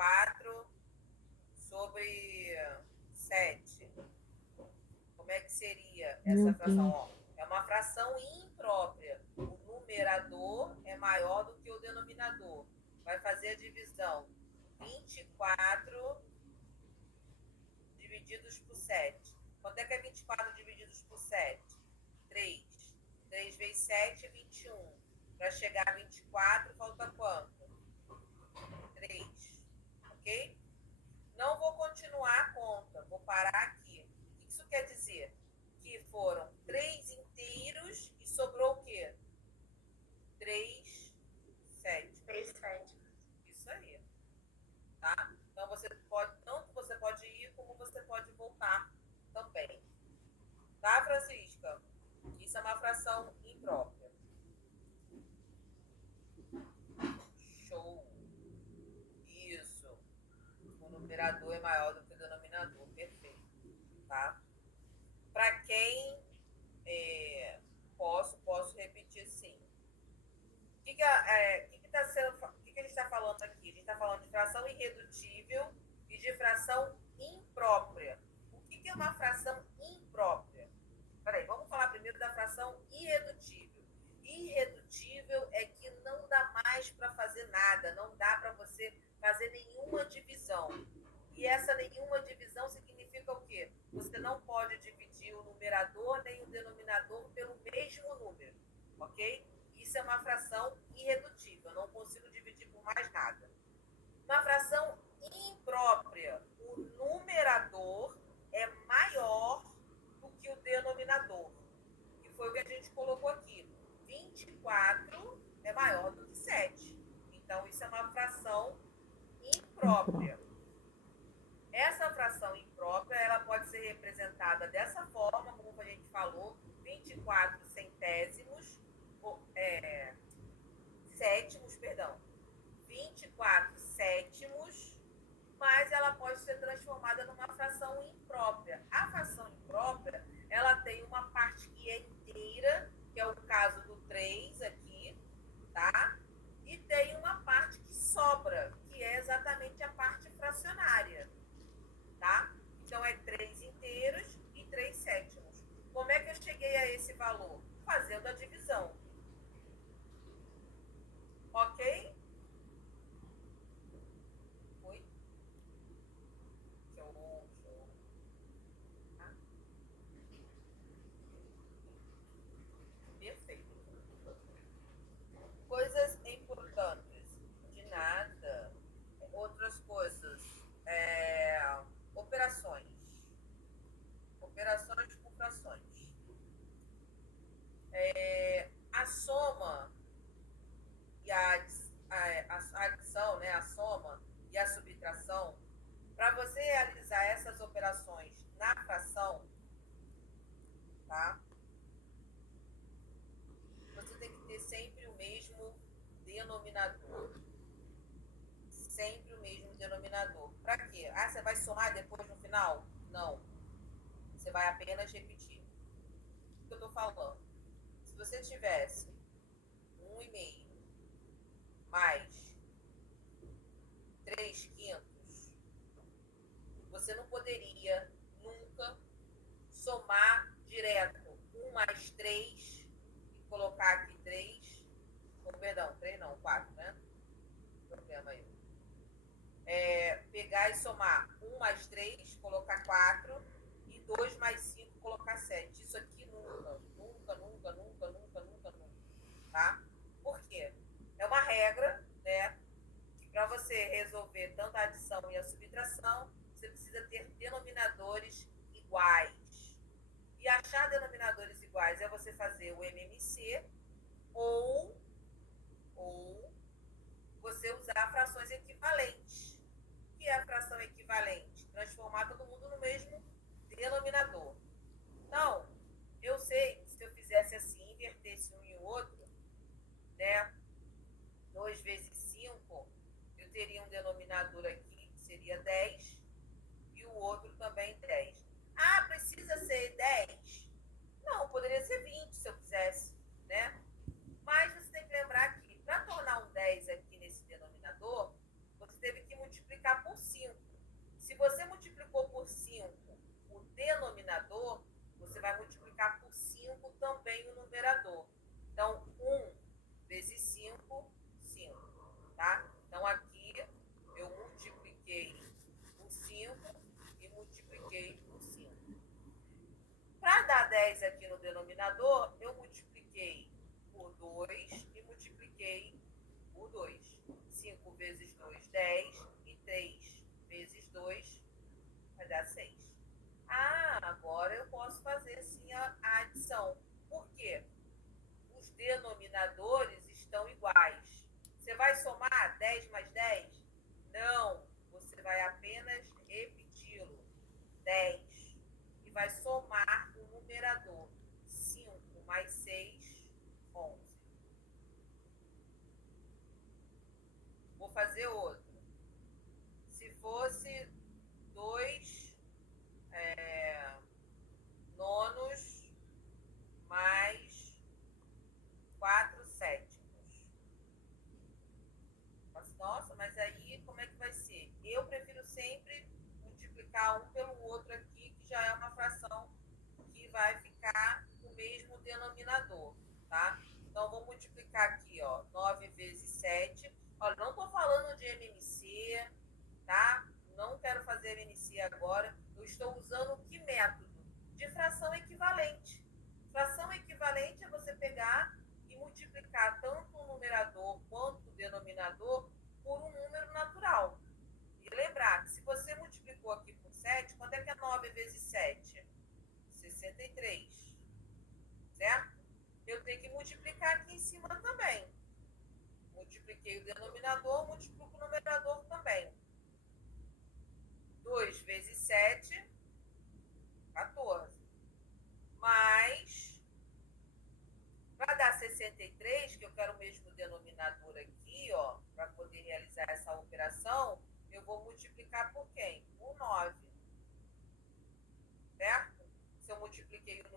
24 sobre 7. Como é que seria essa fração? Ó, é uma fração imprópria. O numerador é maior do que o denominador. Vai fazer a divisão. 24 divididos por 7. Quanto é que é 24 divididos por 7? 3. 3 vezes 7 é 21. Para chegar a 24, falta quanto? 3. Ok? Não vou continuar a conta. Vou parar aqui. O que isso quer dizer? Que foram 3 inteiros e sobrou o quê? 3 sétimos. 3 sétimos. Isso aí. Tá? Então, tanto você pode ir, como você pode voltar também. Tá, Francisca? Isso é uma fração imprópria. Show. Isso. O numerador é maior do que o denominador. Perfeito. Tá? Para quem posso repetir sim. O que a gente está falando aqui? A gente está falando de fração irredutível e de fração imprópria. O que é uma fração imprópria? Peraí, vamos falar primeiro da fração irredutível. Irredutível é que não dá mais para fazer nada, não dá para você fazer nenhuma divisão. E essa nenhuma divisão significa o quê? Você não pode dividir o numerador nem o denominador pelo mesmo número, ok? Isso é uma fração irredutível, eu não consigo dividir por mais nada. Uma fração imprópria, o numerador é maior do que o denominador, que foi o que a gente colocou aqui. 24 é maior do que 7. Então, isso é uma fração imprópria. Essa fração imprópria, ela pode ser representada dessa forma, como a gente falou, 24 centésimos, sétimos, perdão, 24 sétimos, mas ela pode ser transformada numa fração imprópria. A fração imprópria, ela tem uma parte que é inteira, que é o caso do 3 aqui, tá? E tem uma parte que sobra, que é exatamente a parte fracionária, tá? Então, é 3 inteiros e 3 sétimos. Como é que eu cheguei a esse valor? Fazendo a divisão. Ok? Oi? Show. Tá? Perfeito. Coisas importantes. De nada. Outras coisas. Operações. Operações com frações. A soma e a adição, né, a soma e a subtração, para você realizar essas operações na fração, tá? Você tem que ter sempre o mesmo denominador. Sempre o mesmo denominador. Para quê? Ah, você vai somar depois no final? Não. Você vai apenas repetir. O que eu estou falando? Se você tivesse 1,5 mais 3 quintos, você não poderia nunca somar direto 1 mais 3 e colocar aqui 3. Perdão, 3 não, 4, né? Problema aí. Pegar e somar 1 mais 3, colocar 4, e 2 mais 5, colocar 7. Isso aqui nunca, tá? Por quê? É uma regra, né? Que para você resolver tanto a adição e a subtração, você precisa ter denominadores iguais. E achar denominadores iguais é você fazer o MMC ou você usar frações equivalentes. O que é a fração equivalente? Transformar todo mundo no mesmo denominador. Então, eu sei que se eu fizesse assim, invertesse um e o outro, né? 2 vezes 5, eu teria um denominador aqui, que seria 10, e o outro também 10. Ah, precisa ser 10? Não, poderia ser 20 se eu quisesse, né? Mas você tem que lembrar que para tornar um 10 aqui nesse denominador, você teve que multiplicar denominador, eu multipliquei por 2 e multipliquei por 2. 5 vezes 2, 10. E 3 vezes 2 vai dar 6. Agora eu posso fazer sim a adição. Por quê? Os denominadores estão iguais. Você vai somar 10 mais 10? Não. Você vai apenas repeti-lo. 10. E vai somar o numerador. 5 mais 6, 11. Vou fazer outro. Se fosse 2 nonos mais 4 sétimos. Nossa, mas aí como é que vai ser? Eu prefiro sempre multiplicar um pelo outro aqui, que já é uma fração que vai ficar o mesmo denominador, tá? Então, vou multiplicar aqui, ó, 9 vezes 7. Olha, não estou falando de MMC, tá? Não quero fazer MMC agora. Eu estou usando que método? De fração equivalente. Fração equivalente é você pegar e multiplicar tanto o numerador quanto o denominador por um número natural. E lembrar que se você multiplicou aqui por 7, quanto é que é 9 vezes 7? 63. Certo? Eu tenho que multiplicar aqui em cima também. Multipliquei o denominador, multiplico o numerador também. 2 vezes 7, 14. Mais, para dar 63, que eu quero o mesmo denominador aqui, ó, para poder realizar essa operação, eu vou multiplicar por quem? Por 9. Certo? Se eu multipliquei o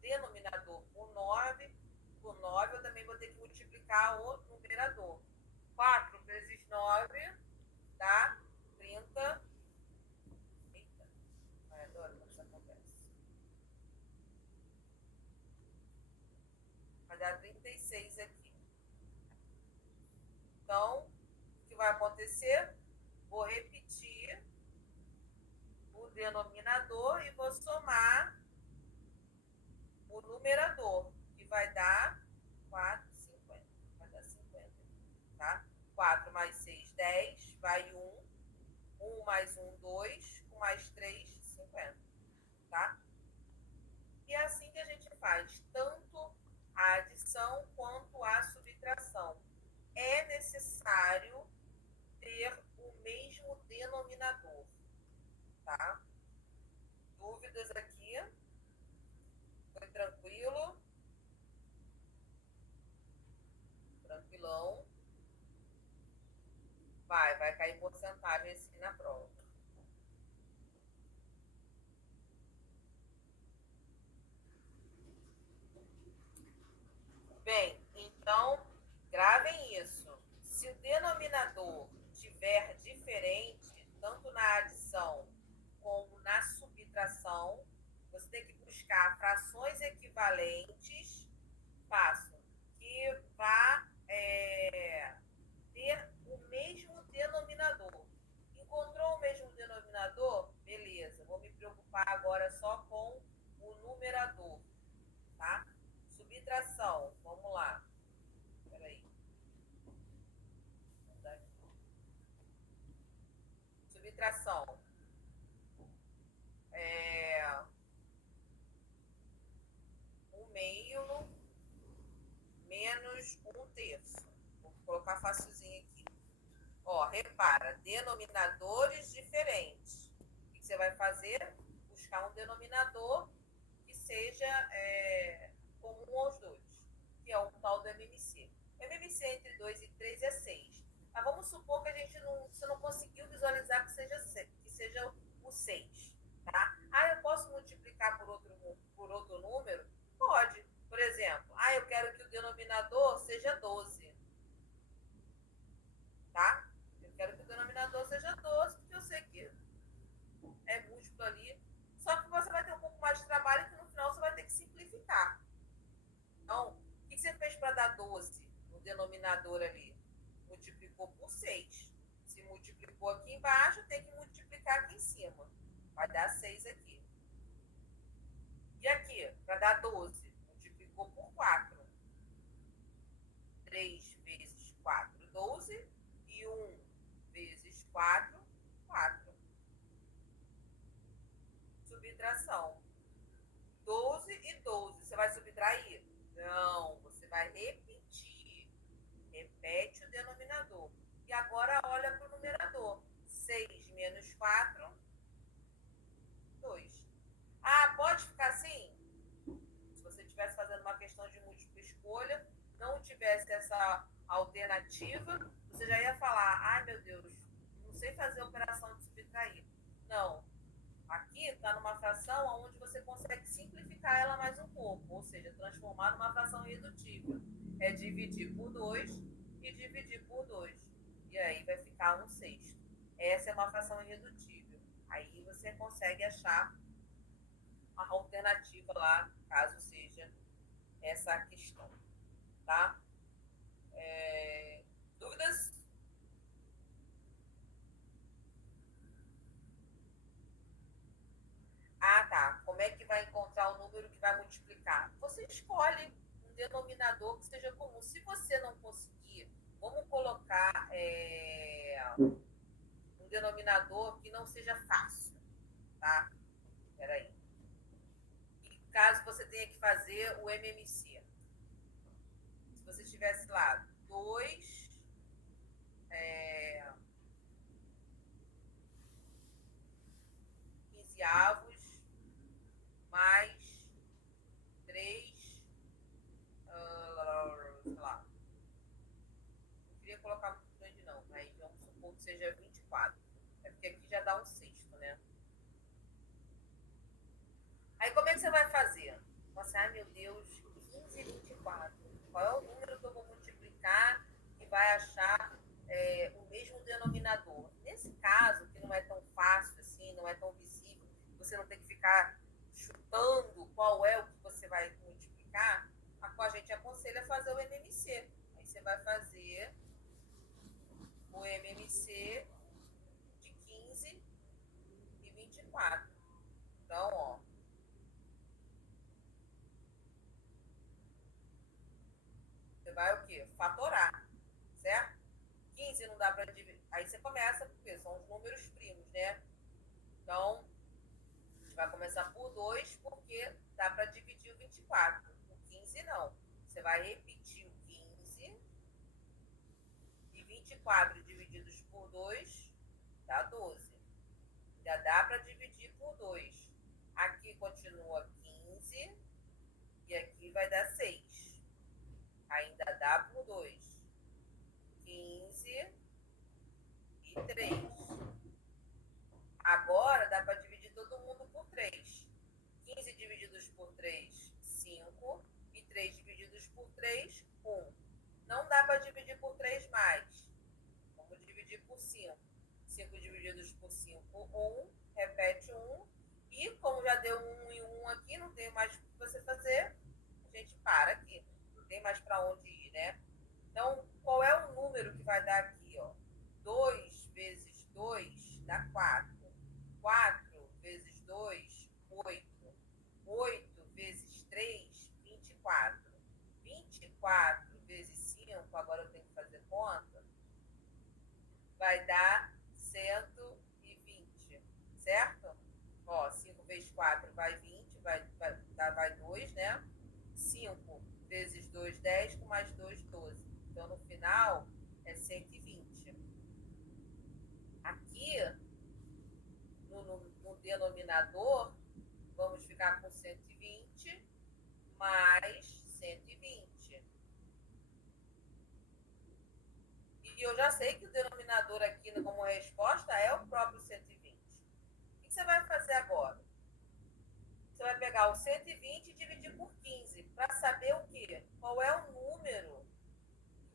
denominador por 9, eu também vou ter que multiplicar o numerador. 4 vezes 9 dá 30. Eita, eu adoro quando isso acontece. Vai dar 36 aqui. Então, o que vai acontecer? Vou repetir o denominador e vou somar o numerador, que vai dar 4,50. Vai dar 50, tá? 4 mais 6, 10. Vai 1. 1 mais 1, 2. 1 mais 3, 50. Tá? E é assim que a gente faz tanto a adição quanto a subtração. É necessário ter o mesmo denominador. Tá? Dúvidas aqui? Foi tranquilo? Tranquilão? Vai cair porcentagem assim na prova. Bem, então, gravem isso. Se o denominador tiver diferente, tanto na adição como na subtração, você tem que buscar frações equivalentes, passo, que vá ter o mesmo denominador. Encontrou o mesmo denominador? Beleza, vou me preocupar agora só com o numerador, tá? Subtração, vamos lá. Peraí. Subtração. 1/2 menos 1/3. Vou colocar facilzinho aqui. Ó, repara, denominadores diferentes. O que você vai fazer? Buscar um denominador que seja comum aos dois, que é o tal do MMC. O MMC entre 2 e 3 é 6. Mas vamos supor que você não conseguiu visualizar que seja o 6. Tá? Eu posso multiplicar por outro número? Pode. Por exemplo, eu quero que o denominador seja 12. Tá? Eu quero que o denominador seja 12, porque eu sei que é múltiplo ali. Só que você vai ter um pouco mais de trabalho que no final você vai ter que simplificar. Então, o que você fez para dar 12 no denominador ali? Multiplicou por 6. Se multiplicou aqui embaixo, tem que multiplicar aqui em cima. Vai dar 6 aqui. E aqui, para dar 12, multiplicou por 4. 3 vezes 4, 12. E 1 vezes 4, 4. Subtração. 12 e 12. Você vai subtrair? Não, você vai repetir. Repete o denominador. E agora olha para o numerador. 6 menos 4, 2. Ah, pode ficar assim? Se você estivesse fazendo uma questão de múltipla escolha, não tivesse essa alternativa, você já ia falar, ai meu Deus, não sei fazer operação de subtrair. Não. Aqui está numa fração onde você consegue simplificar ela mais um pouco, ou seja, transformar numa fração irredutível. É dividir por 2 e dividir por 2. E aí vai ficar 1/6. Essa é uma fração irredutível. Aí você consegue achar a alternativa lá, caso seja essa a questão. Tá? Dúvidas? Ah, tá. Como é que vai encontrar o número que vai multiplicar? Você escolhe um denominador que seja comum. Se você não conseguir, vamos colocar um denominador que não seja fácil, tá? Peraí. E caso você tenha que fazer o MMC. Se você tivesse lá 2 quinzeavos mais 3, sei lá. Não queria colocar muito grande não, mas vamos supor que seja 24. É porque aqui já dá 1/6, né? Aí como é que você vai fazer? Você, ai meu Deus, 15 e 24. Qual é o número que eu vou multiplicar e vai achar o mesmo denominador? Nesse caso, que não é tão fácil assim, não é tão visível, você não tem que ficar chutando qual é o que você vai multiplicar, a gente aconselha fazer o MMC. Aí você vai fazer o MMC de 15 e 24. Então, ó, você vai o quê? Fatorar, certo? 15 não dá para dividir. Aí você começa, porque são os números primos, né? Então, a gente vai começar por 2, porque dá para dividir o 24. O 15 não. Você vai repetir o 15. E 24 divididos por 2 dá 12. Já dá para dividir por 2. Aqui continua 15. E aqui vai dar 6. Ainda dá por 2. 15 e 3. Agora dá para dividir todo mundo por 3. 15 divididos por 3, 5. E 3 divididos por 3, 1. Não dá para dividir por 3 mais. Vamos dividir por 5. 5 divididos por 5, 1. Repete 1. E como já deu 1 e 1 aqui, não tem mais o que você fazer, a gente para aqui. Não tem mais para onde ir, né? Então, qual é o número que vai dar aqui? Ó? 2 vezes 2 dá 4. 4 vezes 2, 8. 8 vezes 3, 24. 24 vezes 5, agora eu tenho que fazer conta, vai dar 120, certo? Ó, 5 vezes 4 vai 20, vai 2, né? 5 vezes 2, 10, com mais 2, 12. Então, no final, é 120. Aqui, no denominador, vamos ficar com 120 mais 120. E eu já sei que o denominador aqui como resposta é o próprio 120. O que você vai fazer agora? Você vai pegar o 120 e dividir por 15, para saber o quê? Qual é o número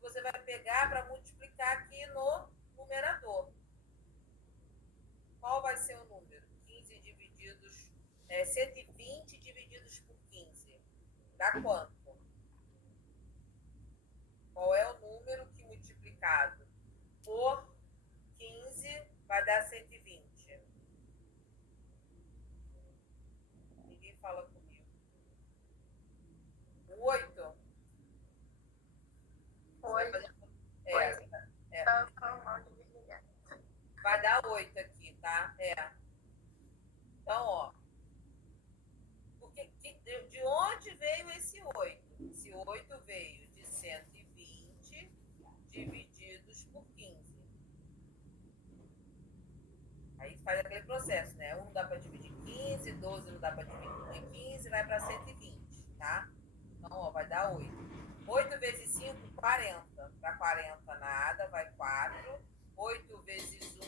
que você vai pegar para multiplicar aqui no numerador. Qual vai ser o número? 120 divididos por 15. Dá quanto? Qual é o número que multiplicado por 15 vai dar 120? Ninguém fala comigo. 8. 8 aqui, tá? Então, ó, de onde veio esse 8? Esse 8 veio de 120 divididos por 15. Aí faz aquele processo, né? 1 não dá para dividir 15, 12 não dá para dividir 15, vai para 120, tá? Então, ó, vai dar 8. 8 vezes 5, 40. Para 40 nada, vai 4. 8 vezes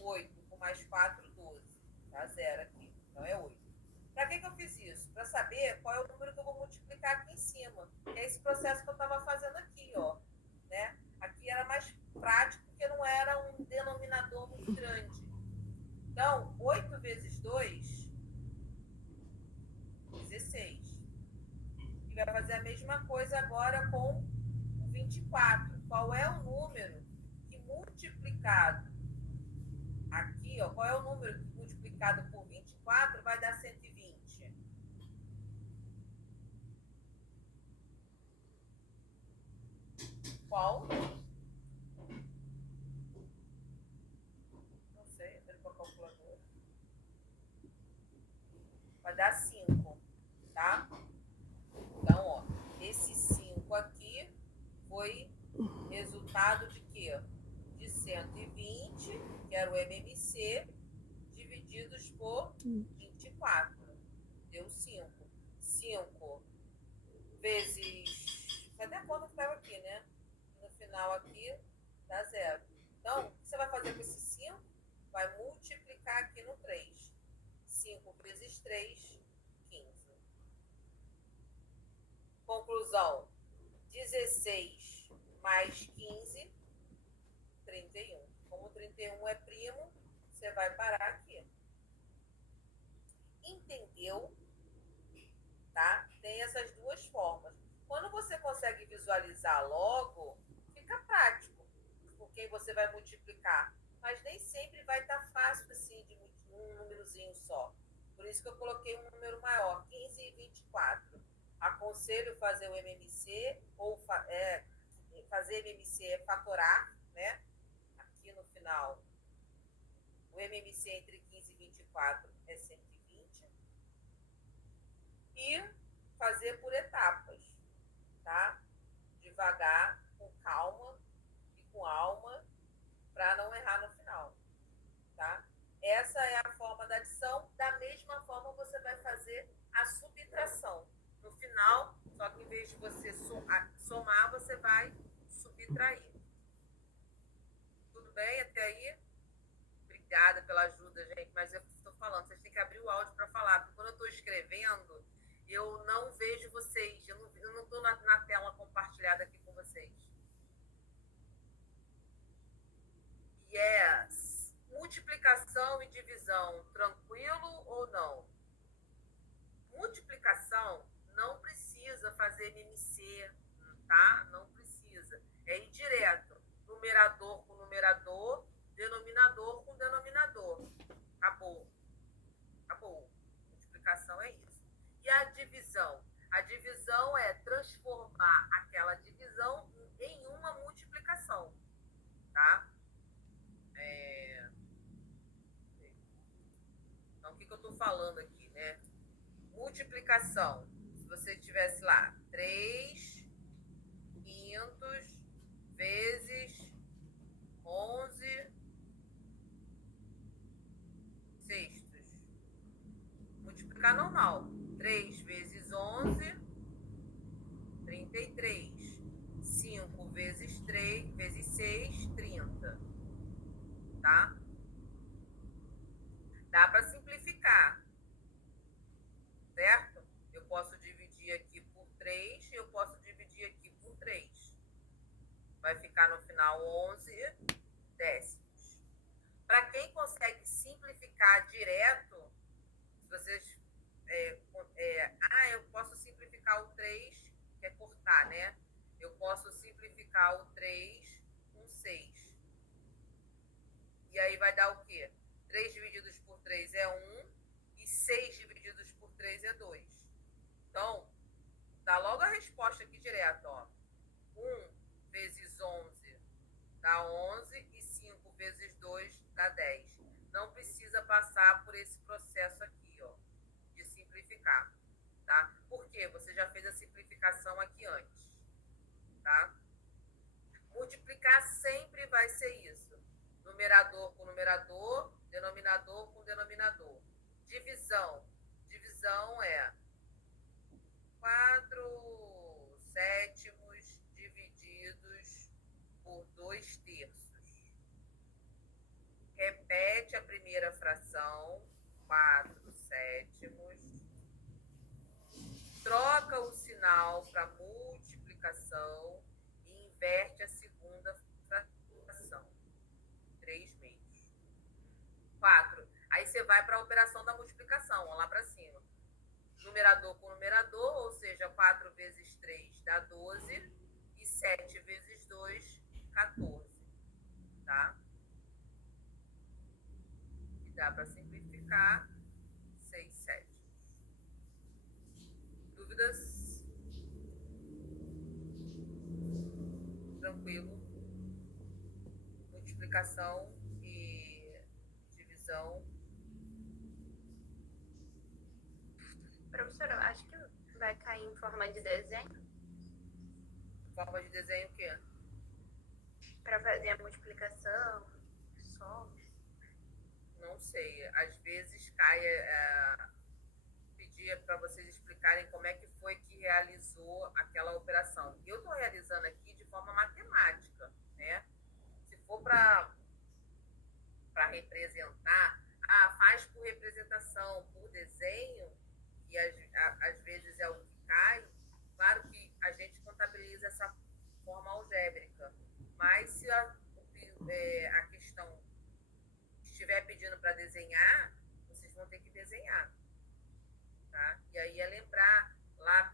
1, 8. Com mais 4, 12. Dá 0 aqui. Então é 8. Para que eu fiz isso? Para saber qual é o número que eu vou multiplicar aqui em cima. Que é esse processo que eu estava fazendo aqui, ó. Né? Aqui era mais prático, porque não era um denominador muito grande. Então, 8 vezes 2, 16. E vai fazer a mesma coisa agora com o 24. Qual é o número que multiplicado aqui, ó, qual é o número que multiplicado por 24 vai dar 120? Qual? Não sei, eu tenho com a calculadora. Vai dar 5, tá? Então, ó, esse 5 aqui foi resultado de quê? De 120, que era o MMC, divididos por 24. Deu 5. 5 vezes... Cadê a conta que estava aqui, né? No final aqui, dá 0. Então, o que você vai fazer com esse 5? Vai multiplicar aqui no 3. 5 vezes 3, 15. Conclusão, 16 mais 15, 31. Como 31 é primo, você vai parar aqui. Entendeu? Tá? Tem essas duas formas. Quando você consegue visualizar logo, fica prático com quem você vai multiplicar. Mas nem sempre vai estar fácil assim, de um númerozinho só. Por isso que eu coloquei um número maior, 15 e 24. Aconselho fazer o MMC, ou fazer MMC é fatorar, né? Aqui no final, o MMC entre 15 e 24 é 120. E fazer por etapas, tá? Devagar, com calma e com alma, para não errar no final, tá? Essa é a forma da adição. Da mesma forma, você vai fazer a subtração. No final, só que em vez de você somar, você vai subtrair. Tudo bem até aí? Obrigada pela ajuda, gente, mas eu estou falando, vocês têm que abrir o áudio para falar, porque quando eu estou escrevendo, eu não vejo vocês, eu não estou na tela compartilhada aqui com vocês. Yes. Multiplicação e divisão, tranquilo ou não? Multiplicação não precisa fazer MMC, tá? Não precisa. É ir direto. Numerador com numerador, denominador com denominador. Acabou. Acabou. Multiplicação é isso. E a divisão? A divisão é transformar aquela divisão em uma multiplicação, tá? Então, o que eu estou falando aqui, né? Multiplicação. Se você tivesse lá 3 quintos vezes 11 sextos. Multiplicar normal. 3 vezes 11, 33. 5 vezes 3, vezes 6, 30. Tá? Dá para simplificar. Certo? Eu posso dividir aqui por 3 e eu posso dividir aqui por 3. Vai ficar no final 11 décimos. Para quem consegue simplificar direto, se vocês... eu posso simplificar o 3, que é cortar, né? Eu posso simplificar o 3 com 6. E aí vai dar o quê? 3 divididos por 3 é 1 e 6 divididos por 3 é 2. Então, dá logo a resposta aqui direto, ó. 1 vezes 11 dá 11 e 5 vezes 2 dá 10. não precisa passar por esse processo aqui, ó, de simplificar, tá? Porque você já fez a simplificação aqui antes, tá? Multiplicar sempre vai ser isso. Numerador com numerador, denominador com denominador. Divisão. Divisão é 4/7 divididos por 2/3. Repete a primeira fração, 4/7. Troca o sinal para multiplicação e inverte a segunda fração, 3/2. 4. Aí você vai para a operação da multiplicação, ó, lá para cima. Numerador com numerador, ou seja, 4 vezes 3 dá 12 e 7 vezes 2, 14. Tá? E dá para simplificar 6/7. Dúvidas? Tranquilo. Multiplicação e divisão. Professora, eu acho que vai cair em forma de desenho. Forma de desenho o quê? Para fazer a multiplicação, soma. Não sei. Às vezes cai. Pedia para vocês explicarem como é que foi que realizou aquela operação. Eu estou realizando aqui de forma matemática, né? Se for para representar, faz por representação, por desenho, e às vezes é o que cai. Claro que a gente contabiliza essa forma algébrica, mas se a questão estiver pedindo para desenhar, vocês vão ter que desenhar. Tá? E aí é lembrar, lá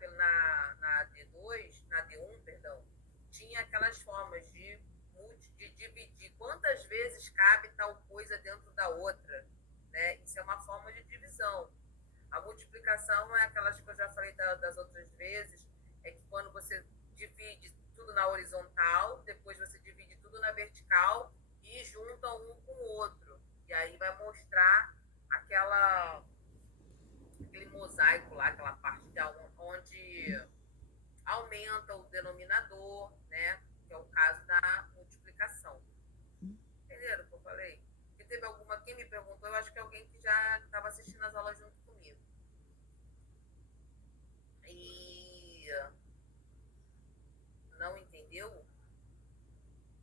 na D2, na D1, perdão, tinha aquelas formas de dividir quantas vezes cabe tal coisa dentro da outra. Né? Isso é uma forma de divisão. A multiplicação é aquelas que eu já falei das outras vezes, é que quando você divide tudo na horizontal, depois você divide tudo na vertical e junta um com o outro. E aí vai mostrar aquele mosaico lá, aquela parte onde aumenta o denominador, né? Que é o caso da multiplicação. Entenderam o que eu falei? E teve alguma, quem me perguntou, eu acho que é alguém que já estava assistindo as aulas junto comigo. E não entendeu?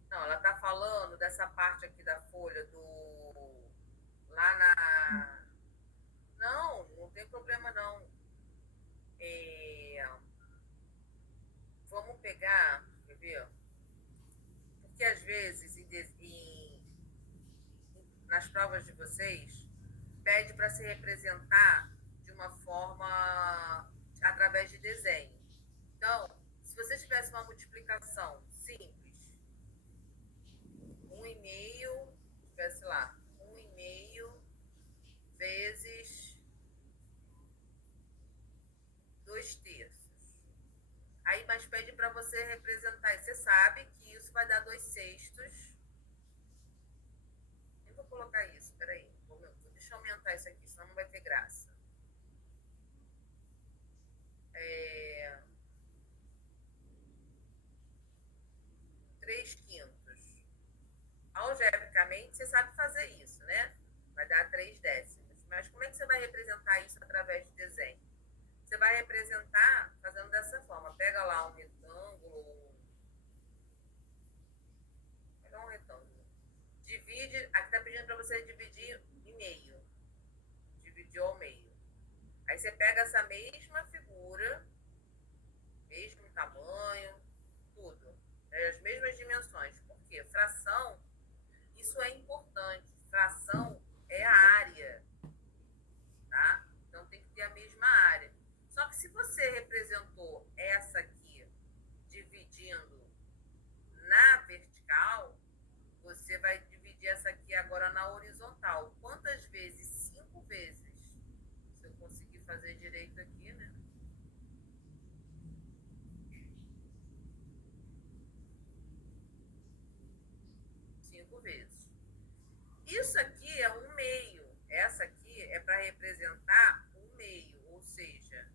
Não, ela está falando dessa parte aqui da folha lá na. Não tem problema não. Vamos pegar, quer ver? Porque às vezes nas provas de vocês pede para se representar de uma forma através de desenho. Então, se você tivesse uma multiplicação simples, 1,5, tivesse lá, 1,5 vezes 2/3. Aí, mas pede para você representar, e você sabe que isso vai dar 2/6. Eu vou colocar isso, peraí. Deixa eu aumentar isso aqui, senão não vai ter graça. 3/5. Algebricamente, você sabe fazer isso, né? Vai dar 3/10. Mas como é que você vai representar isso através de desenho? Você vai representar fazendo dessa forma. Pega lá um retângulo. Pega um retângulo. Divide. Aqui está pedindo para você dividir em meio. Dividiu ao meio. Aí você pega essa mesma figura, mesmo tamanho, tudo. As mesmas dimensões. Por quê? Fração, isso é importante. Fração é a área. Tá? Então tem que ter a mesma área. Só que se você representou essa aqui dividindo na vertical, você vai dividir essa aqui agora na horizontal. Quantas vezes? 5 vezes. Se eu conseguir fazer direito aqui, né? 5 vezes. Isso aqui é 1/6. para representar o meio, ou seja,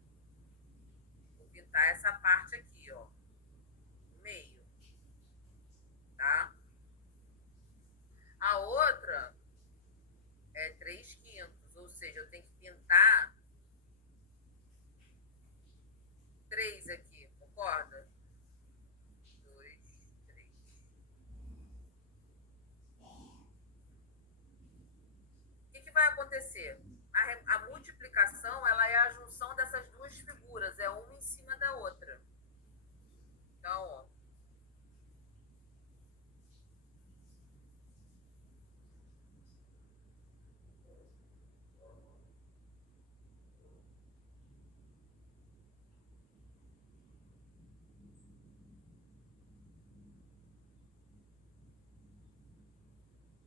vou pintar essa parte aqui, ó, o meio, tá? A outra é 3/5, ou seja, eu tenho que pintar 3 aqui, concorda? 2, 3. O que vai acontecer? A multiplicação, ela é a junção dessas duas figuras, é uma em cima da outra. Então, ó,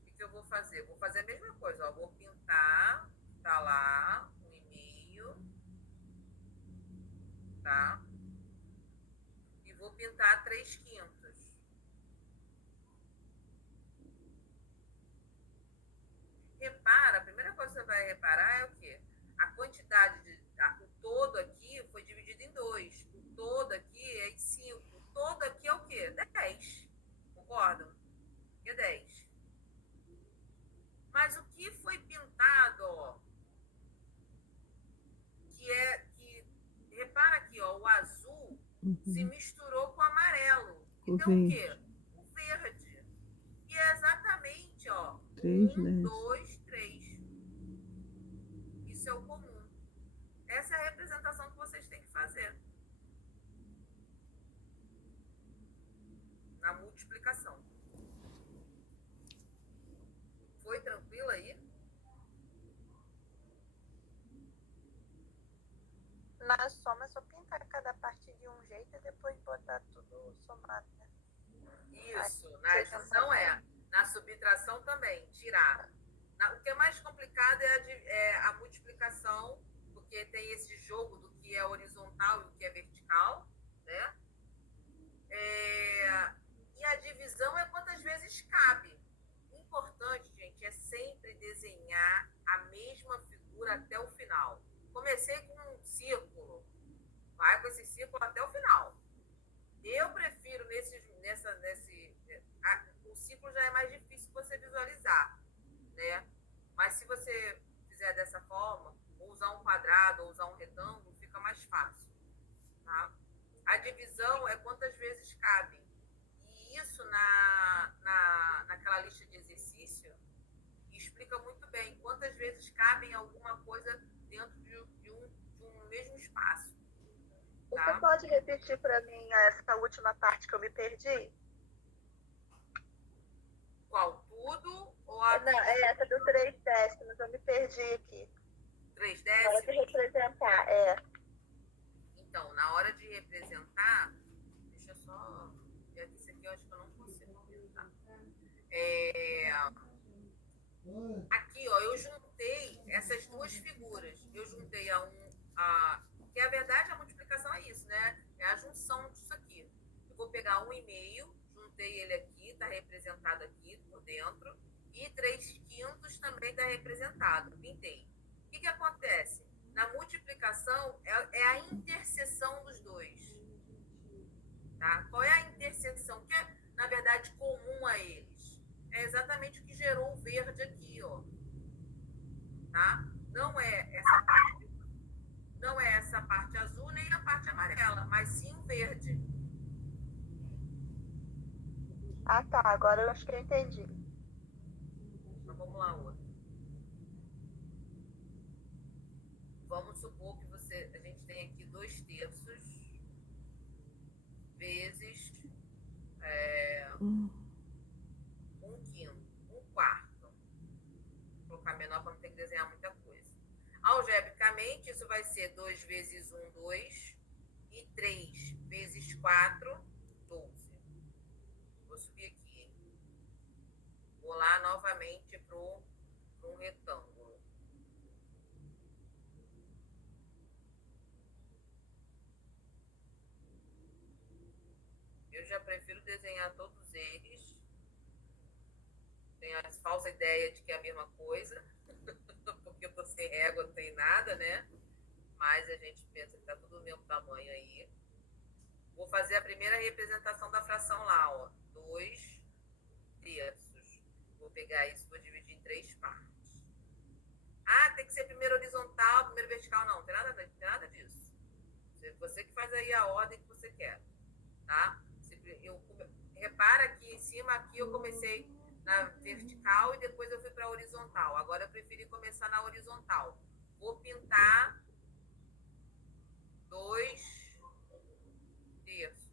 o que eu vou fazer? Vou fazer a mesma coisa, ó, vou pintar, tá lá, 1,5, tá? E vou pintar 3/5. Repara, a primeira coisa que você vai reparar é o quê? A quantidade o todo aqui foi dividido em 2. O todo aqui é em 5. O todo aqui é o quê? 10. Concordam? É 10. Mas o que foi pintado, ó, repara aqui, ó, o azul se misturou com o amarelo. E deu o quê? O verde. E é exatamente, ó, 1, 2, 3. Isso é o comum. Essa é a representação que vocês têm que fazer na multiplicação. Foi tranquilo aí? Na soma é só pintar cada parte de um jeito e depois botar tudo somado, né? Isso. Na adição é. Na subtração também, tirar. O que é mais complicado é a multiplicação, porque tem esse jogo do que é horizontal e o que é vertical, né? E a divisão é quantas vezes cabe. O importante, gente, é sempre desenhar a mesma figura até o final. Comecei com um círculo, vai com esse círculo até o final. Eu prefiro o círculo já é mais difícil você visualizar, né? Mas se você fizer dessa forma, ou usar um quadrado, ou usar um retângulo, fica mais fácil, tá? A divisão é quantas vezes cabe. E isso naquela lista de exercício explica muito bem quantas vezes cabem alguma coisa dentro de um mesmo espaço. Tá? Você pode repetir para mim essa última parte que eu me perdi? Qual? Tudo ou a... Não, é essa do 3 décimos, eu me perdi aqui. 3 Na hora de décimos? representar, Então, na hora de representar, deixa eu só ver aqui, isso aqui eu acho que eu não consigo representar. Aqui, ó, eu juntei essas duas figuras. Eu juntei que a verdade a multiplicação é isso, né? É a junção disso aqui. Eu vou pegar 1,5, juntei ele aqui, tá representado aqui por dentro. E 3/5 também tá representado. Pintei. O que acontece? Na multiplicação é a interseção dos dois. Tá? Qual é a interseção? Que é, na verdade, comum a eles? É exatamente o que gerou o verde aqui, ó. Tá? Não é essa parte azul nem a parte amarela, mas sim o verde. Ah, tá. Agora eu acho que eu entendi. Então vamos lá, outra. Vamos supor que a gente tem aqui 2/3 vezes 1/5, 1/4. Vou colocar menor para não ter que desenhar muita coisa. Algebricamente, isso vai ser 2 vezes 1, 2, e 3 vezes 4, 12. Vou subir aqui, hein? Vou lá novamente para um retângulo. Eu já prefiro desenhar todos eles. Tenho a falsa ideia de que é a mesma coisa, porque porque eu tô sem régua, não tem nada, né? Mas a gente pensa que tá tudo do mesmo tamanho aí. Vou fazer a primeira representação da fração lá, ó. 2/3. Vou pegar isso e vou dividir em 3 partes. Ah, tem que ser primeiro horizontal, primeiro vertical. Não, tem nada disso. Você que faz aí a ordem que você quer, tá? Repara que em cima aqui eu comecei na vertical e depois eu fui para a horizontal. Agora eu preferi começar na horizontal. Vou pintar 2/3.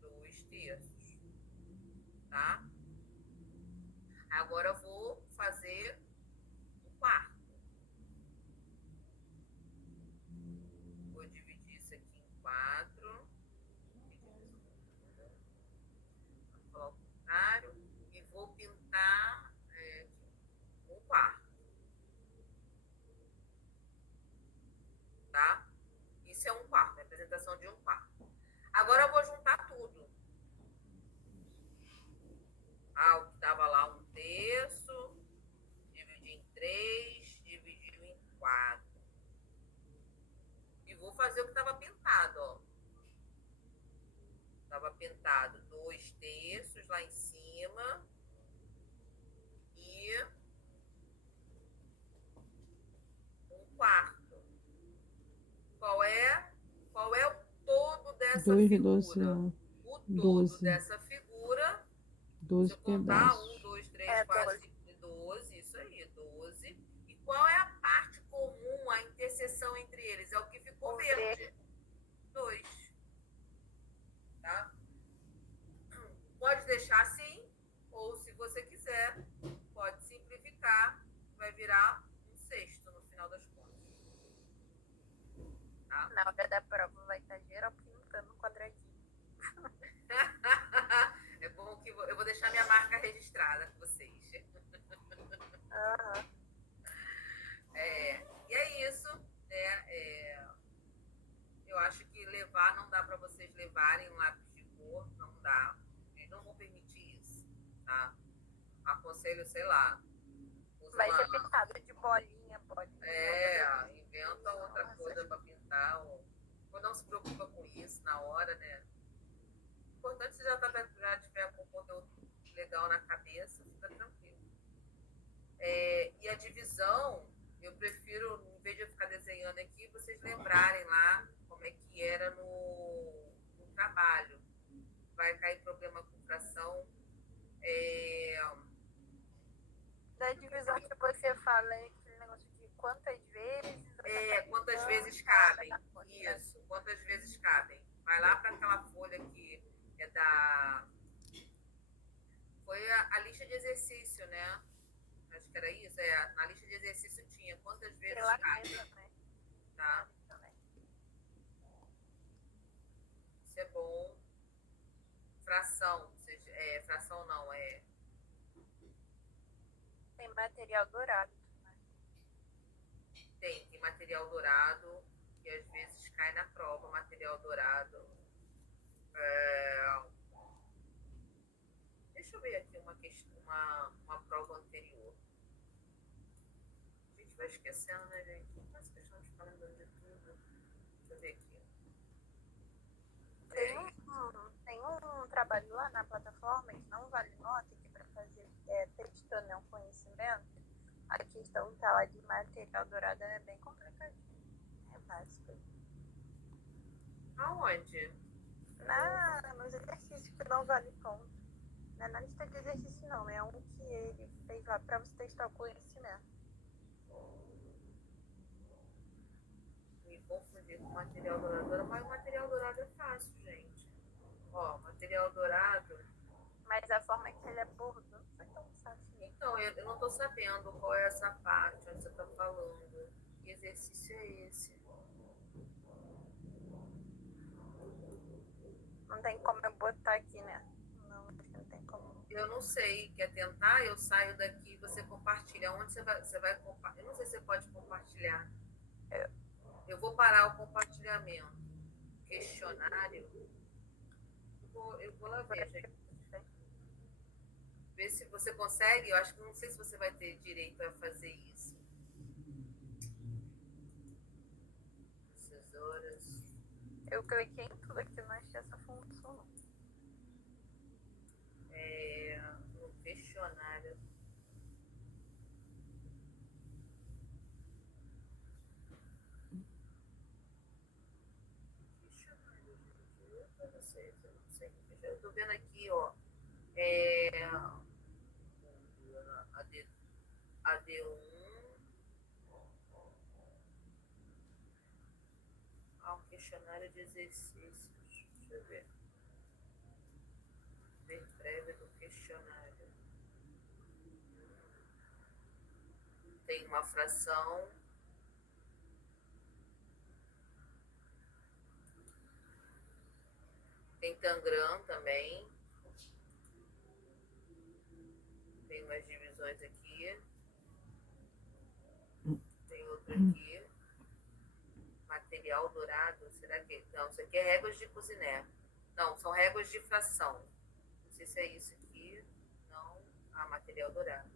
2/3, tá? Agora eu vou fazer um quarto. Vou dividir isso aqui em 4. Vou falar o contrário. E vou pintar um quarto. Tá? Isso é um quarto, a representação de um quarto. Agora eu vou juntar tudo. O que estava lá 1/3, dividir em 3, dividir em 4. E vou fazer o que estava pintado, ó. Estava pintado 2/3 lá em cima. E um quarto. Qual é o todo dessa 2 figura? 12, O todo 12. dessa figura, se 12 eu contar, 1, pedaços. 2, 3, 4, 5, 12, isso aí, 12. E qual é a parte comum, a interseção entre eles? É o que ficou verde. 2. Tá? Pode deixar assim, ou se você quiser, pode simplificar, vai virar 1/6 no final das contas. Tá? Na hora da prova vai estar geral pintando quadradinho. É bom que eu vou deixar minha marca registrada com vocês. Aham. E é isso, né? Eu acho que levar não dá para vocês levarem um lápis de cor, não dá. Eles não vão permitir isso, tá? Aconselho, sei lá. Vai ser pintado de bolinha. Inventa outra coisa para pintar. Ou não se preocupa com isso na hora, né? O importante é que você já tiver com conteúdo legal na cabeça, fica tranquilo. E a divisão, eu prefiro, em vez de eu ficar desenhando aqui, vocês lembrarem lá como é que era no trabalho. Vai cair problema com fração. Da divisão que você fala, é aquele negócio de quantas vezes. Quantas vezes cabem. Isso, quantas vezes cabem. Vai lá para aquela folha que é da. Foi a lista de exercício, né? Acho que era isso. Na lista de exercício tinha quantas vezes cabem. Tá? Isso é bom. Fração. Fração não, Tem material dourado. Tem material dourado, que às vezes cai na prova, material dourado. Deixa eu ver aqui uma prova anterior. A gente vai esquecendo, né, gente? Essa questão de ficar lembrando de tudo. Deixa eu ver aqui. Tem um trabalho lá na plataforma que não vale nota, que para fazer testando é um conhecimento. A questão tá lá de material dourado é bem complicadinha. É básico. Aonde? Nos exercícios que não vale ponto. Não é na lista de exercício, não. É um que ele fez lá para você testar o conhecimento. Me confundi com material dourado. Mas o material dourado é fácil, gente. Ó, material dourado. Mas a forma que ele abordou não foi tão fácil. Então, eu não tô sabendo qual é essa parte onde você tá falando. Que exercício é esse? Não tem como eu botar aqui, né? Não, acho que não tem como. Eu não sei. Quer tentar? Eu saio daqui e você compartilha. Onde você vai compartilhar? Eu não sei se você pode compartilhar. Eu vou parar o compartilhamento. Questionário. Eu vou lá ver, gente. Vê se você consegue. Eu acho que não sei se você vai ter direito a fazer isso. Essas horas. Eu cliquei em tudo aqui, não achei essa função, não. No questionário. Questionário, gente. Eu não sei, eu não sei. Eu tô vendo aqui, ó. AD, AD1. Um questionário de exercícios. Deixa eu ver. Ver prévia do questionário. Tem uma fração. Tem Tangram também. Tem umas divisões aqui. Tem outra aqui. Material dourado. Será que. Não, isso aqui é réguas de Cousinet. Não, são réguas de fração. Não sei se é isso aqui. Não. Ah, material dourado.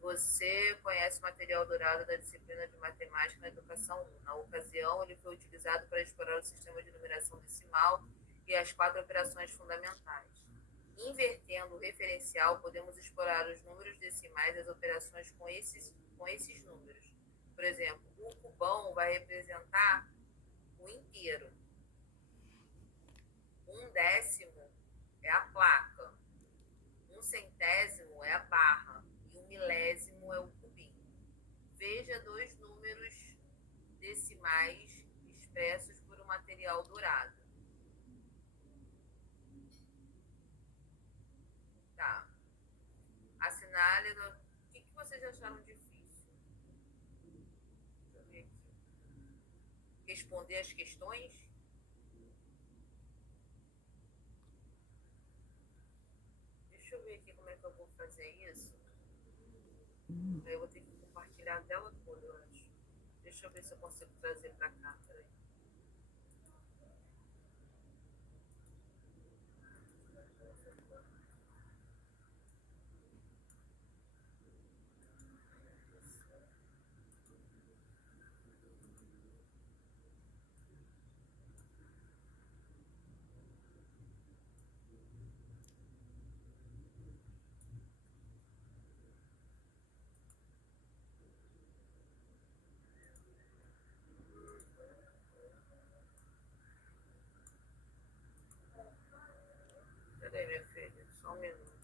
Você conhece o material dourado da disciplina de matemática na educação 1. Na ocasião, ele foi utilizado para explorar o sistema de numeração decimal e as 4 operações fundamentais. Invertendo o referencial, podemos explorar os números decimais e as operações com esses números. Por exemplo, o cubão vai representar o inteiro. 1/10 é a placa. 1/100 é a barra. E 1 milésimo é o cubinho. Veja 2 números decimais expressos por um material dourado. Tá. Assinale. O que vocês acharam difícil? Deixa eu ver aqui. Responder as questões? Deixa eu ver aqui como é que eu vou fazer isso. Aí eu vou ter que compartilhar a tela toda, eu acho. Deixa eu ver se eu consigo trazer pra cá. Peraí. Peraí, minha filha, só um minuto.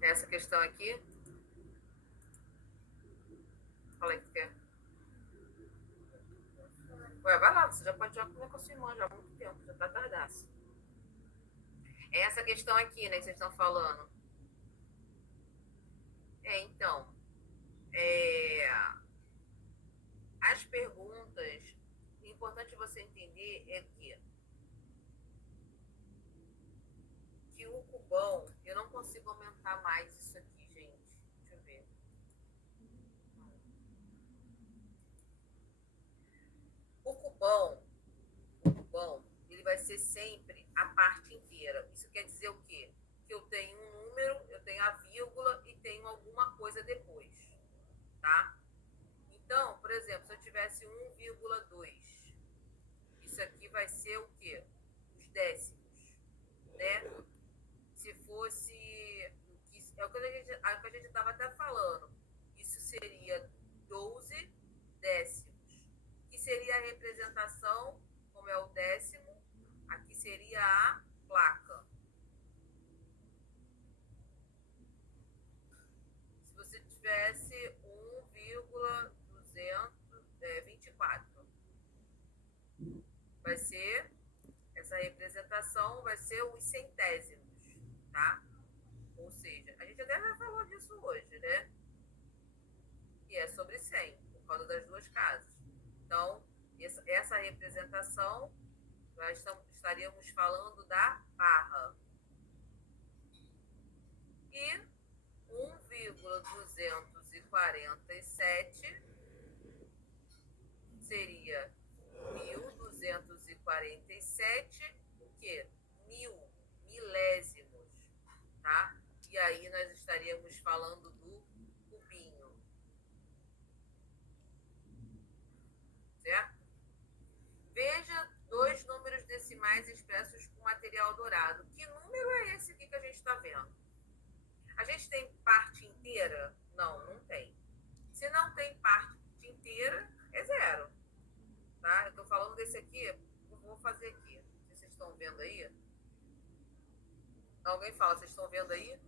Essa questão aqui. Falei que quer. Ué, vai lá, você já pode jogar com a sua irmã já há muito tempo, já tá tardaço. É essa questão aqui, né, que vocês estão falando. Então, as perguntas, o importante você entender é que o cubão, eu não consigo aumentar mais isso aqui, gente. Deixa eu ver. O cubão, ele vai ser sempre a parte inteira. Isso quer dizer o quê? Que eu tenho um número, eu tenho a vírgula e tenho alguma coisa depois, tá? Então, por exemplo, se eu tivesse 1,2, isso aqui vai ser o quê? Os décimos, né? Se fosse, é o que a gente estava até falando, isso seria 12 décimos, que seria a representação, como é o décimo, aqui seria a placa. Se você tivesse 1,224, vai ser, essa representação vai ser os centésimos, tá? Ou seja, a gente até já falou disso hoje, né? Que é sobre 100, por causa das duas casas. essa representação, nós estaríamos falando da barra. E 1,247 seria 1.247, o quê? Milésimos, tá? E aí nós estaríamos falando do cubinho. Certo? Veja dois números decimais expressos com material dourado. Que número é esse aqui que a gente está vendo? A gente tem parte inteira? Não, não tem. Se não tem parte inteira, é zero. Tá? Eu estou falando desse aqui, eu vou fazer aqui. Não sei se vocês estão vendo aí. Alguém fala, vocês estão vendo aí?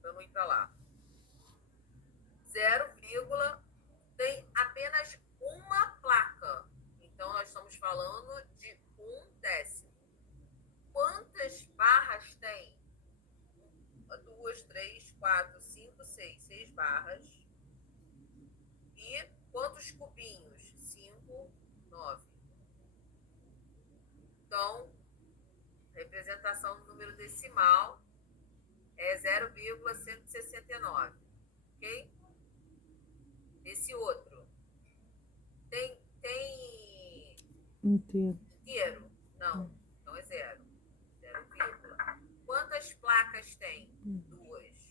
Para não ir para lá. 0, tem apenas uma placa. Então, nós estamos falando de 1/10. Quantas barras tem? 2, 3, 4, 5, 6. 6 barras. E quantos cubinhos? 5, 9. Então, representação do número decimal é 0,169. Ok? Esse outro. Tem inteiro? Não. Então é 0. 0, quantas placas tem? 2.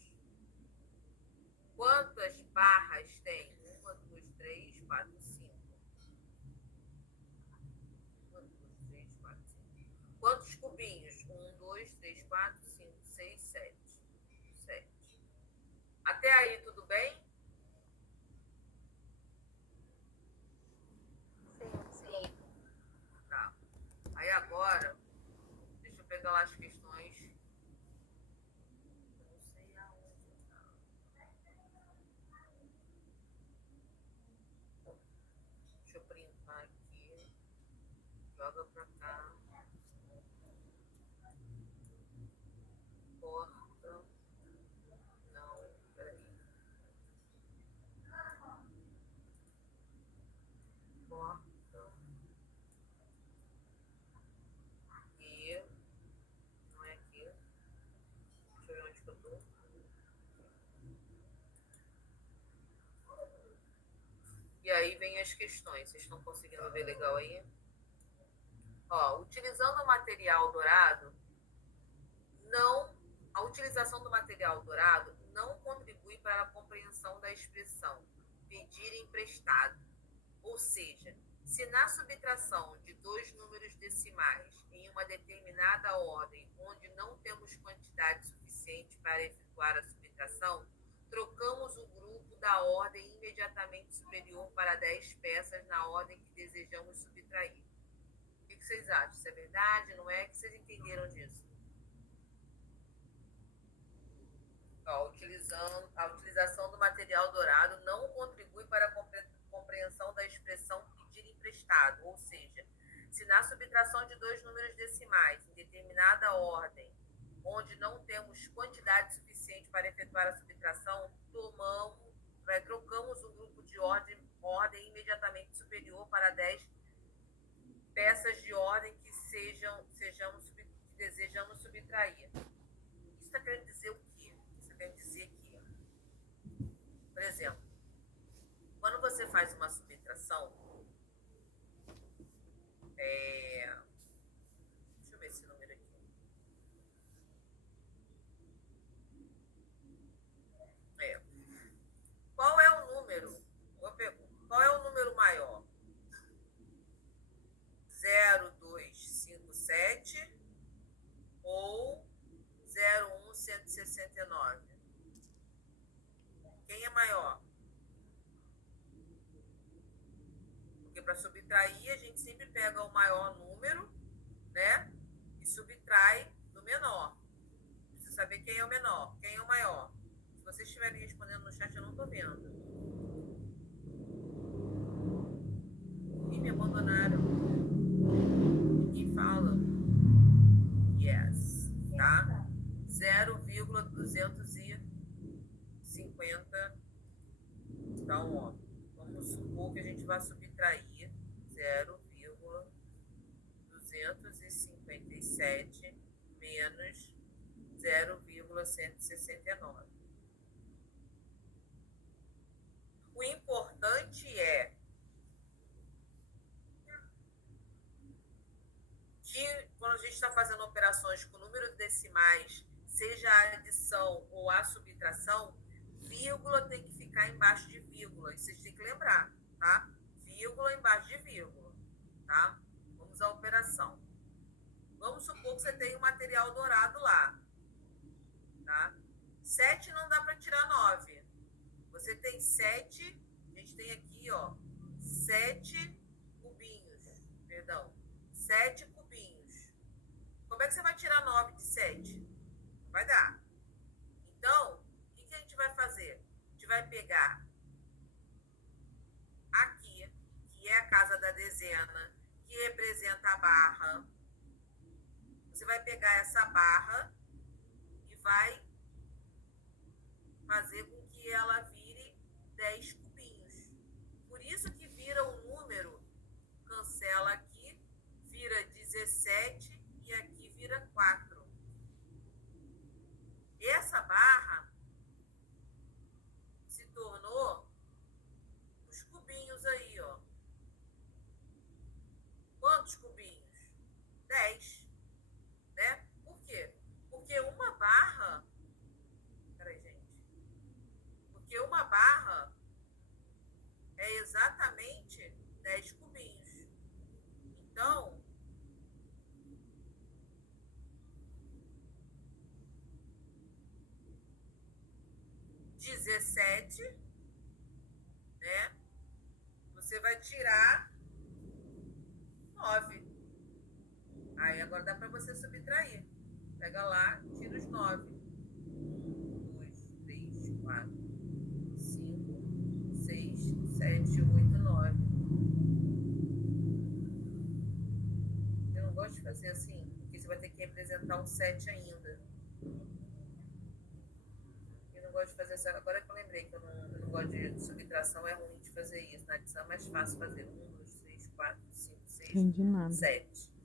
Quantas barras tem? 1, 2, 3, 4, 5. 1, 2, 3, 4, 5. Quantos cubinhos? 1, 2, 3, 4, 5, 6, 7. 7. Até aí, tudo bem? Sim. Tá. Aí agora, deixa eu pegar lá as questões. Não sei aonde tá. Deixa eu printar aqui. Joga pra cá. Corta. Não, peraí. Corta. E não é aqui. Deixa eu ver onde que eu tô. E aí vem as questões. Vocês estão conseguindo ver legal aí? Ó, utilizando o material dourado, a utilização do material dourado não contribui para a compreensão da expressão pedir emprestado. Ou seja, se na subtração de dois números decimais em uma determinada ordem, onde não temos quantidade suficiente para efetuar a subtração, trocamos o grupo da ordem imediatamente superior para 10 peças na ordem que desejamos subtrair. O que vocês acham? Isso é verdade? Não é? O que vocês entenderam disso? Ó, a utilização do material dourado não contribui para a compreensão da expressão pedir emprestado, ou seja, se na subtração de dois números decimais em determinada ordem, onde não temos quantidade suficiente para efetuar a subtração, trocamos o grupo de ordem imediatamente superior para 10 peças de ordem que desejamos subtrair. Isso está querendo dizer o quê? Isso está querendo dizer que, por exemplo, quando você faz uma subtração, deixa eu ver esse número aqui. Qual é o número? Qual é o número maior? 0,257 ou 0,169? Quem é maior? Porque para subtrair, a gente sempre pega o maior número, né? E subtrai do menor. Precisa saber quem é o menor, quem é o maior. Se vocês estiverem respondendo no chat, eu não estou vendo. Ih, me abandonaram. Ninguém fala. Yes. Tá? 0,250. Então, ó, vamos supor que a gente vai subtrair 0,257 menos 0,169. O importante é que quando a gente está fazendo operações com números decimais, seja a adição ou a subtração, vírgula tem que ficar embaixo de vírgula. Isso vocês têm que lembrar, tá? Vírgula embaixo de vírgula, tá? Vamos à operação. Vamos supor que você tem um material dourado lá, tá? 7 não dá para tirar 9. Você tem 7, a gente tem aqui, ó, 7 cubinhos, perdão, 7 cubinhos. Como é que você vai tirar 9 de 7? Não vai dar. Então, o que a gente vai fazer? A gente vai pegar aqui, que é a casa da dezena, que representa a barra. Você vai pegar essa barra e vai fazer com que ela vire 10 cubinhos. Por isso que vira um número, cancela aqui, vira 17 e aqui vira 4. Essa barra se tornou os cubinhos aí, ó. Quantos cubinhos? 10. Né? Por quê? Porque uma barra... Peraí, gente. Porque uma barra é exatamente 10 cubinhos. Então, dezessete, né? Você vai tirar 9. Aí agora dá para você subtrair. Pega lá, tira os 9. 1, 2, 3, 4, 5, 6, 7, 8, 9. Eu não gosto de fazer assim, porque você vai ter que representar um 7 ainda. Eu não gosto de fazer assim. Agora que eu lembrei que eu não gosto de subtração, é ruim de fazer isso. Na adição é mais fácil fazer 1, 2, 3, 4, 5, 6, 7.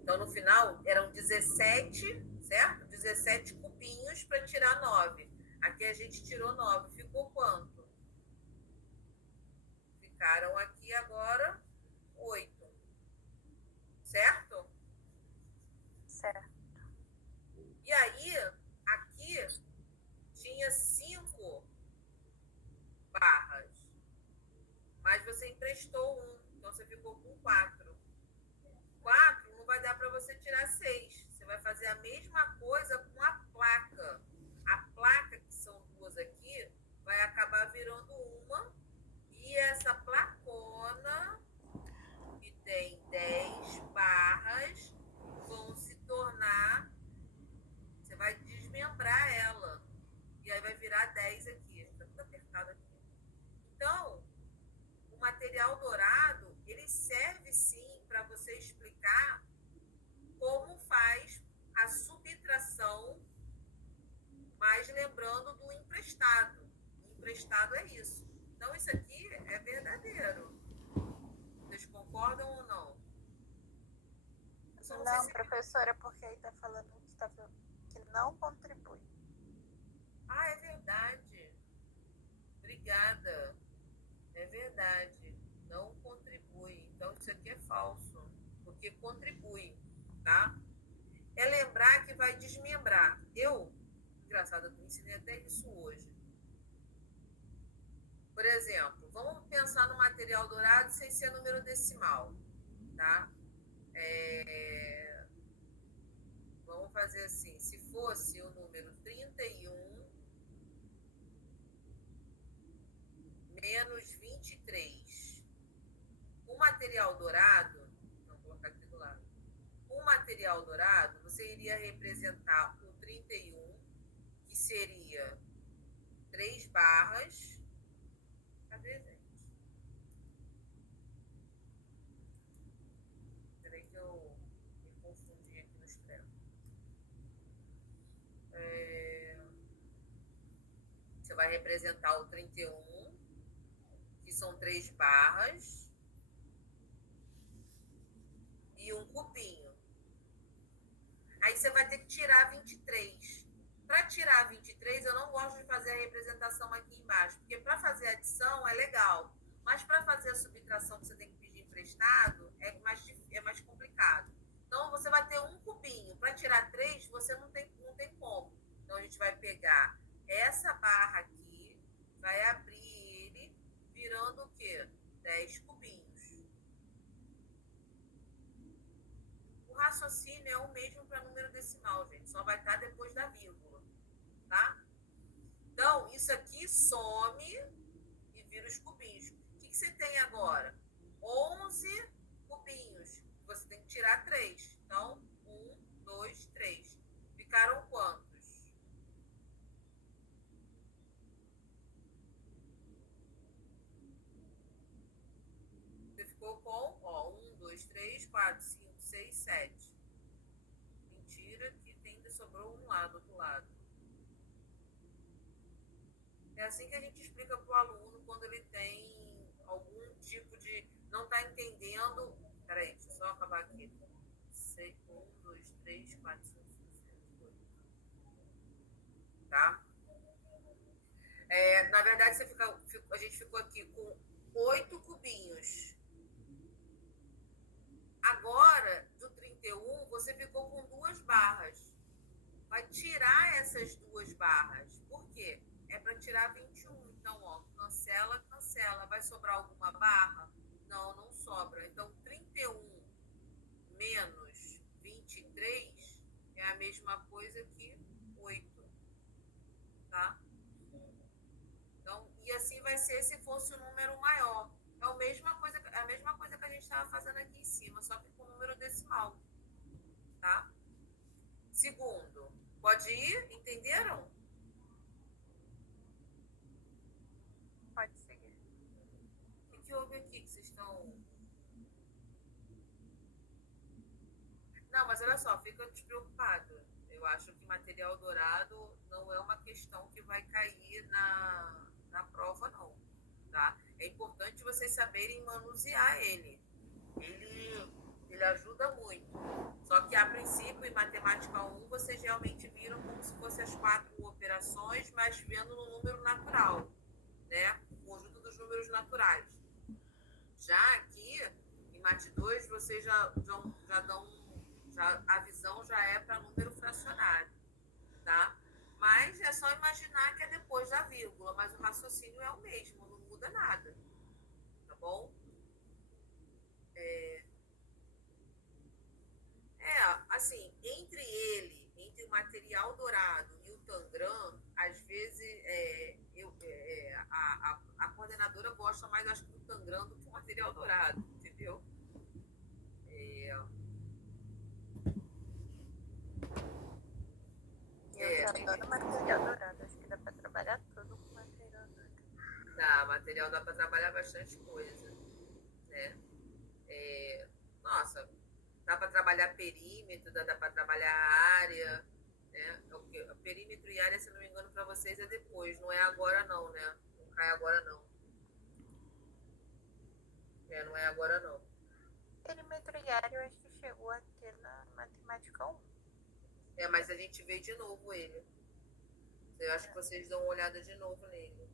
Então, no final, eram 17, certo? 17 cubinhos para tirar 9. Aqui a gente tirou 9. Ficou quanto? Ficaram aqui agora 8. Certo? Certo. E aí, aqui tinha 5 barras. Mas você emprestou 1. Então, você ficou com 4. 4 não vai dar para você tirar 6. Você vai fazer a mesma coisa com a placa. A placa, que são duas aqui, vai acabar virando uma. E essa placona, que tem 10 barras, vão se tornar... Você vai desmembrar ela. E aí vai virar 10 aqui. Está tudo apertado aqui. Então, o material dourado, ele serve sim para você explicar como faz a subtração, mas lembrando do emprestado. O emprestado é isso. Então, isso aqui é verdadeiro. Vocês concordam ou não? Não, professora, porque aí está falando que não contribui. Ah, é verdade. Obrigada. É verdade. Não contribui. Então, isso aqui é falso. Porque contribui, tá? É lembrar que vai desmembrar. Engraçado, eu ensinei até isso hoje. Por exemplo, vamos pensar no material dourado sem ser número decimal, tá? Vamos fazer assim, se fosse o número 31 menos 23. O material dourado, vamos colocar aqui do lado. O material dourado, você iria representar o 31, que seria 3 barras. Cadê, gente? Peraí que eu me confundi aqui no extremo. Você vai representar o 31, que são 3 barras. cubinho. Aí você vai ter que tirar 23. Para tirar 23, eu não gosto de fazer a representação aqui embaixo, porque para fazer a adição é legal, mas para fazer a subtração que você tem que pedir emprestado é mais complicado. Então, você vai ter um cubinho. Para tirar 3, você não tem como. Então, a gente vai pegar essa barra aqui, vai abrir ele, virando o quê? 10 cubinhos. O raciocínio é o mesmo para número decimal, gente. Só vai estar depois da vírgula, tá? Então, isso aqui some e vira os cubinhos. O que você tem agora? 11 cubinhos. Você tem que tirar 3. Então, 1, 2, 3. Ficaram quantos? Você ficou com, 1, 2, 3, 4, 5, 6, 7. Mentira, que ainda sobrou um lá do outro lado. É assim que a gente explica para o aluno quando ele tem algum tipo de... não está entendendo... Peraí, deixa eu só acabar aqui. 1, 2, 3, 4, 5, 6, 7, 8. Tá? Na verdade, a gente ficou aqui com 8 cubinhos. Agora, do 31, você ficou com 2 barras. Vai tirar essas 2 barras. Por quê? É para tirar 21. Então, cancela, cancela. Vai sobrar alguma barra? Não, não sobra. Então, 31 menos 23 é a mesma coisa que 8. Tá? Então, e assim vai ser se fosse um número maior. É a mesma coisa que a gente estava fazendo aqui em cima, só que com número decimal. Tá? Segundo, pode ir? Entenderam? Pode seguir. O que houve aqui que vocês estão... Não, mas olha só, fica despreocupado. Eu acho que material dourado não é uma questão que vai cair na prova, não. Tá? É importante vocês saberem manusear ele. Ele ajuda muito. Só que, a princípio, em Matemática 1, vocês realmente viram como se fossem as 4 operações, mas vendo no número natural, né? O conjunto dos números naturais. Já aqui, em Mate 2, vocês já dão... a visão já é para número fracionário, tá? Mas é só imaginar que é depois da vírgula, mas o raciocínio é o mesmo, não muda nada, tá bom? Assim, entre o material dourado e o Tangram, às vezes a coordenadora gosta mais, acho que, do Tangram do que o material dourado, entendeu? Eu adoro material dourado, acho que dá para trabalhar tudo com material dourado. Material dá para trabalhar bastante coisa, né? Nossa, dá para trabalhar perímetro, dá para trabalhar área, né? Perímetro e área, se não me engano, para vocês é depois, não é agora não, né? Não cai agora não. Não é agora não. Perímetro e área eu acho que chegou a ter na Matemática 1. Mas a gente vê de novo ele. Eu acho que vocês dão uma olhada de novo nele.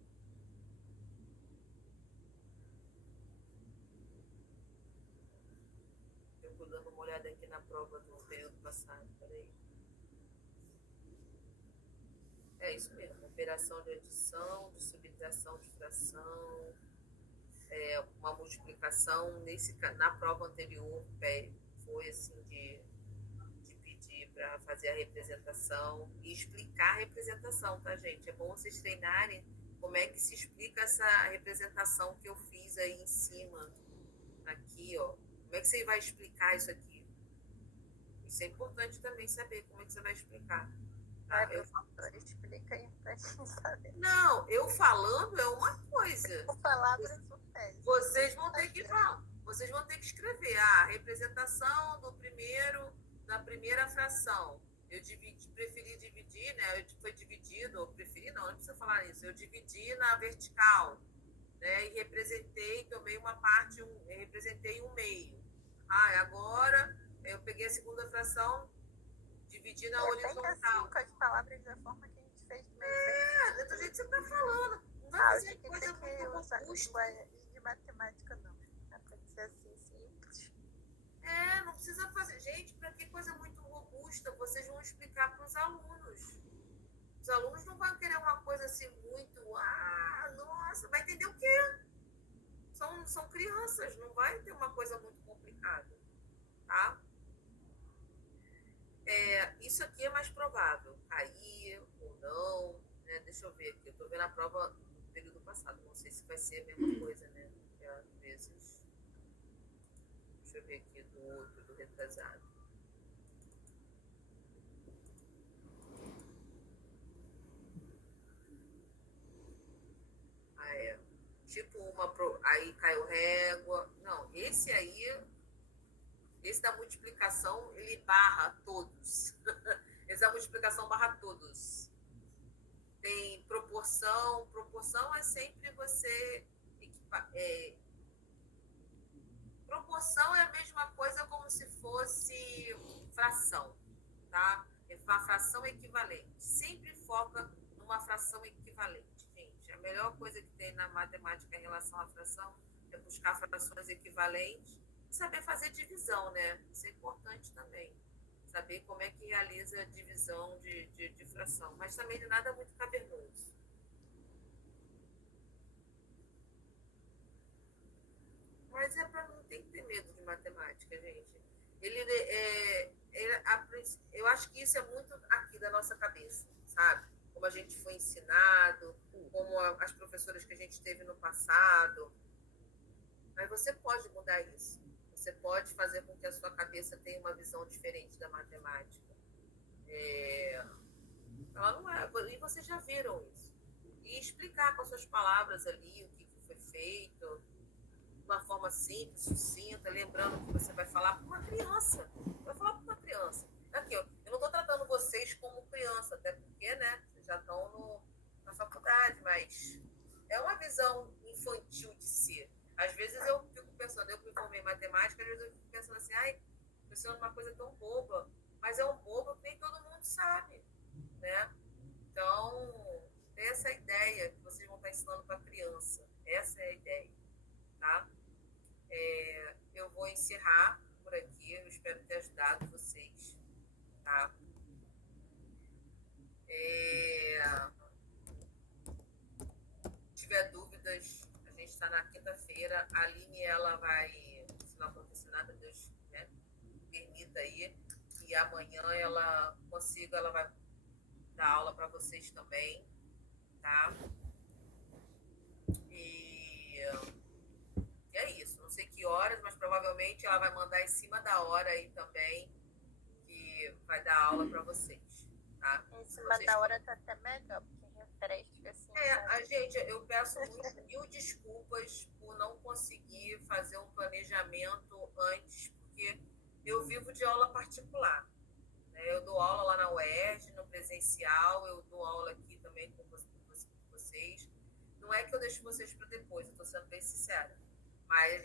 Eu tô dando uma olhada aqui na prova do período passado. Peraí. É isso mesmo. Operação de adição, de subtração, de fração, uma multiplicação. Na prova anterior, foi assim de pedir para fazer a representação e explicar a representação, tá, gente? É bom vocês treinarem como é que se explica essa representação que eu fiz aí em cima, aqui, ó. Como é que você vai explicar isso aqui? Isso é importante também saber como é que você vai explicar. Tá? Explica aí pra gente saber. Não, eu falando é uma coisa. Com palavras úteis. Vocês vão ter que falar. Vocês vão ter que escrever a representação da primeira fração. Eu preferi dividir, né? Foi dividido, eu preferi não precisa falar isso. Eu dividi na vertical, né? E tomei uma parte, representei um meio. Agora Eu peguei a segunda fração, dividi na É bem horizontal. assim, com as palavras da forma que a gente fez do meio. É do jeito que você está falando. Não vai Ah, fazer hoje que coisa tem que muito usar robusta. linguagem de matemática, não. Tem que ser assim, simples. Não precisa fazer. Gente, para que coisa muito robusta? Vocês vão explicar para os alunos. Os alunos não vão querer uma coisa assim muito. Nossa, vai entender o quê? São crianças, não vai ter uma coisa muito complicada. Tá? Isso aqui é mais provável. Cair ou não. Né? Deixa eu ver aqui. Eu estou vendo a prova do período passado. Não sei se vai ser a mesma coisa, né? Porque às vezes. Deixa eu ver aqui do outro, do retrasado. Tipo aí caiu régua. Não, esse aí, esse da multiplicação, ele barra todos. Esse da multiplicação barra todos. Tem proporção. Proporção é sempre você proporção é a mesma coisa como se fosse fração, tá? Uma fração equivalente. Sempre foca numa fração equivalente, gente. A melhor coisa que tem na matemática em relação à fração é buscar frações equivalentes e saber fazer divisão, né? Isso é importante também. Saber como é que realiza a divisão de fração. Mas também de nada muito cavernoso. Mas não tem que ter medo de matemática, gente. Eu acho que isso é muito aqui da nossa cabeça, sabe? Como a gente foi ensinado, como as professoras que a gente teve no passado. Mas você pode mudar isso. Você pode fazer com que a sua cabeça tenha uma visão diferente da matemática. Ela não é. E vocês já viram isso. E explicar com as suas palavras ali o que foi feito de uma forma simples, sucinta, lembrando que você vai falar para uma criança. Vai falar para uma criança. Aqui, eu não estou tratando vocês como criança, até porque, né, vocês já estão na faculdade, mas é uma visão infantil de ser. Às vezes eu fico pensando, eu me formei em matemática, às vezes eu fico pensando assim, estou ensinando uma coisa tão boba, mas é um bobo que nem todo mundo sabe, né? Então, tem essa ideia que vocês vão estar ensinando para a criança. Essa é a ideia, tá? Eu vou encerrar por aqui. Eu espero ter ajudado vocês, tá? Se tiver dúvidas, a gente está na quinta-feira. A Aline, ela vai, se não acontecer nada, Deus, né, permita aí, e amanhã ela vai dar aula para vocês também, tá? E é isso. Não sei que horas, mas provavelmente ela vai mandar em cima da hora aí também, que vai dar aula para vocês, tá? Em cima da hora tá até melhor, porque refresca assim. Gente, eu peço mil desculpas por não conseguir fazer um planejamento antes, porque eu vivo de aula particular. Né? Eu dou aula lá na UERJ, no presencial, eu dou aula aqui também com vocês. Não é que eu deixo vocês para depois, eu estou sendo bem sincera. Mas eu